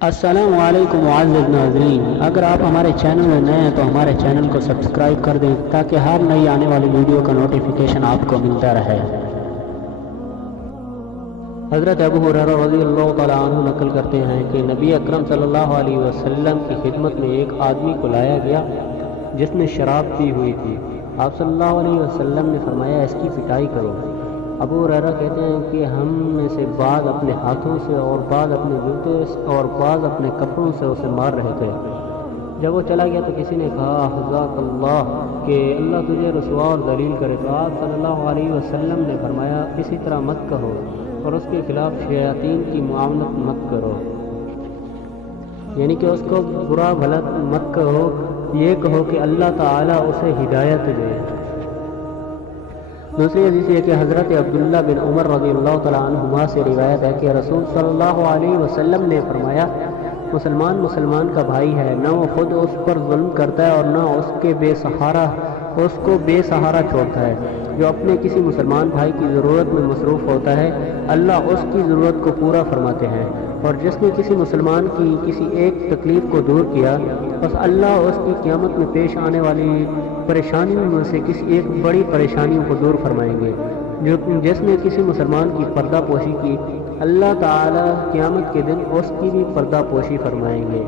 السلام علیکم معزز ناظرین، اگر آپ ہمارے چینل میں نئے ہیں تو ہمارے چینل کو سبسکرائب کر دیں تاکہ ہر نئی آنے والی ویڈیو کا نوٹیفیکیشن آپ کو ملتا رہے۔ حضرت ابو ہریرہ رضی اللہ تعالیٰ عنہ نقل کرتے ہیں کہ نبی اکرم صلی اللہ علیہ وسلم کی خدمت میں ایک آدمی کو لایا گیا جس نے شراب پی ہوئی تھی۔ آپ صلی اللہ علیہ وسلم نے فرمایا اس کی پٹائی کرو۔ ابو ہریرہ کہتے ہیں کہ ہم میں سے بعض اپنے ہاتھوں سے اور بعض اپنے جوتے اور بعض اپنے کپڑوں سے اسے مار رہے تھے۔ جب وہ چلا گیا تو کسی نے کہا حفظک اللہ کہ اللہ تجھے رسوا اور ذلیل کرے، تو آپ صلی اللہ علیہ وسلم نے فرمایا اسی طرح مت کہو اور اس کے خلاف شیاطین کی معاونت مت کرو، یعنی کہ اس کو برا بھلا مت کہو، یہ کہو کہ اللہ تعالیٰ اسے ہدایت دے۔ دوسری حدیث یہ کہ حضرت عبداللہ بن عمر رضی اللہ تعالیٰ عنہما سے روایت ہے کہ رسول صلی اللہ علیہ وسلم نے فرمایا مسلمان کا بھائی ہے، نہ وہ خود اس پر ظلم کرتا ہے اور نہ اس کو بے سہارا چھوڑتا ہے۔ جو اپنے کسی مسلمان بھائی کی ضرورت میں مصروف ہوتا ہے اللہ اس کی ضرورت کو پورا فرماتے ہیں، اور جس نے کسی مسلمان کی کسی ایک تکلیف کو دور کیا بس اللہ اس کی قیامت میں پیش آنے والی پریشانیوں میں سے کسی ایک بڑی پریشانیوں کو دور فرمائیں گے۔ جس نے کسی مسلمان کی پردہ پوشی کی اللہ تعالی قیامت کے دن اس کی بھی پردہ پوشی فرمائیں گے۔